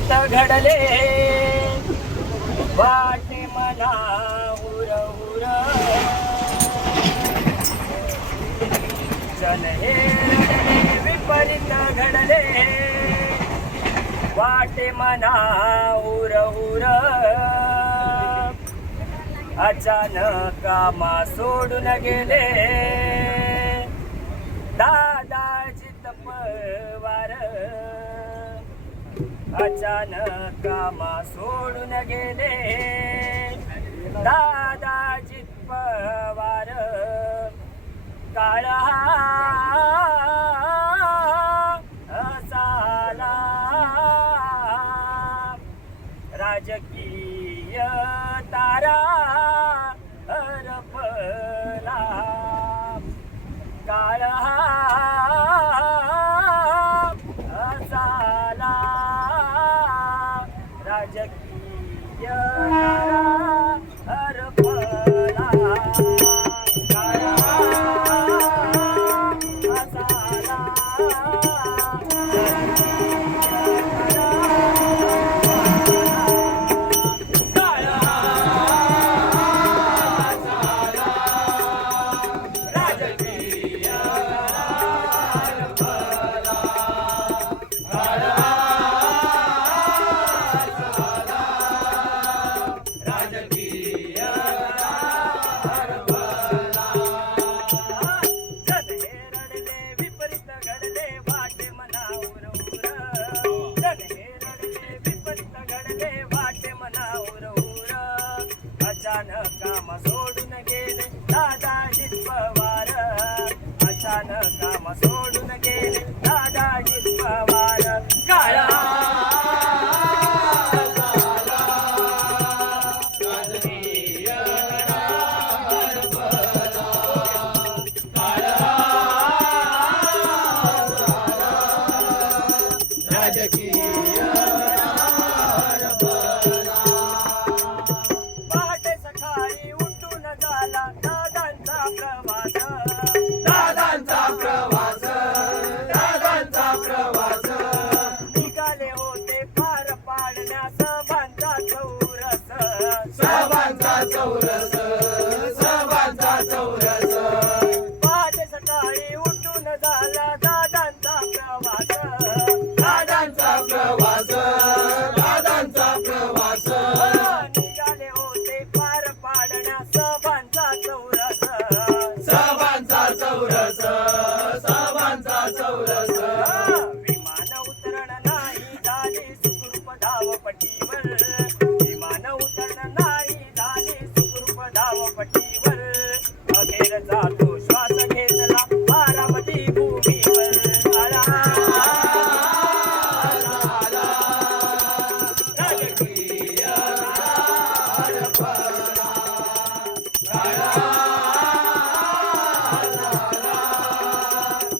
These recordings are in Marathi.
विपरीत घडले वाटे मना हुर हुर जन हे रडले विपरीत घडले वाटे मना हुर हुर अचानक कामा सोडून गेले दादाजी पवार अचानक कामा सोडून गेले दादाजी पवार काळा साला राजकीय तारा हरपला काळा साला राजकीय तारा हरपला काळा साला अचानक कामा सोडून गेले दादाजी पवार अचानक कामा सोडून गेले दादाजी पवार काळा चौरस सभांचा चौरस पहाटे सकाळी उठून झाला दादांचा प्रवास दादांचा प्रवास दादांचा प्रवास निघाले होते पार पाडण्या सभांचा चौरस सभांचा चौरस सभांचा चौरस विमान उतरण नाही झाली सुखरूप धावपट्टीवर विमान उतरण नाही धावपट्टीवर अखेर जातो श्वास घेतला बारामती भूमीवर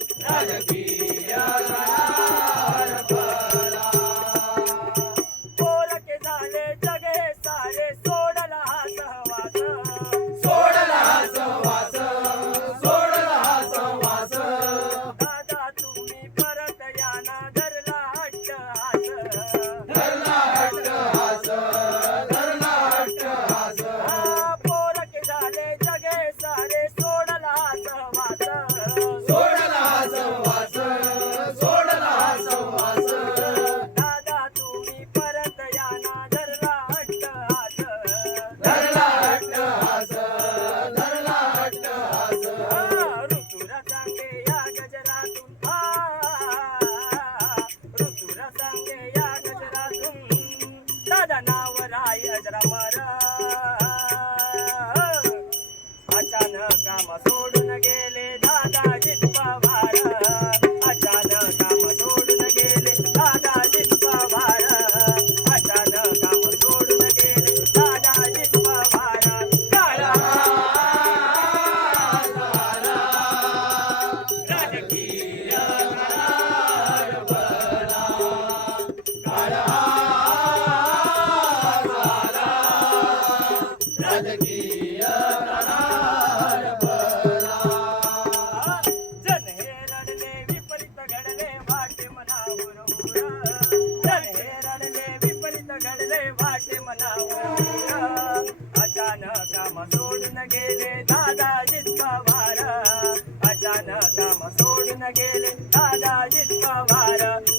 राजकीय पोरके झाले जगे सारे सोडला हा सहवास सोडला सहवास सोडला सहवास दादा तुम्ही परत याना धरला अट्टहास धरला अट्टहास धरला अट्टहास पोरके झाले जगे सारे सोडला सहवास सोडला सहवास सोडला सहवास दादा तुम्ही परत याना धरला अट्टहास धरला अट्टहास धरला अट्टहास ऋतुरा सांगे या गजरातून ऋतुरा सांगे या गजरातून दादा नाव राय अजरामर अचानक कामा सोडून गेले दादाजी पवार अचानक कामा सोडून गेले दादाजी पवार अचानक कामा सोडून गेले दादाजी पवार काळा राजकीय काळा राजकीय जन हे रडले विपरीत घडले वाटे मना हुर हुर जन हे रडले गेले दादाजी पवार, अचानक काम सोडून गेले दादाजी पवार.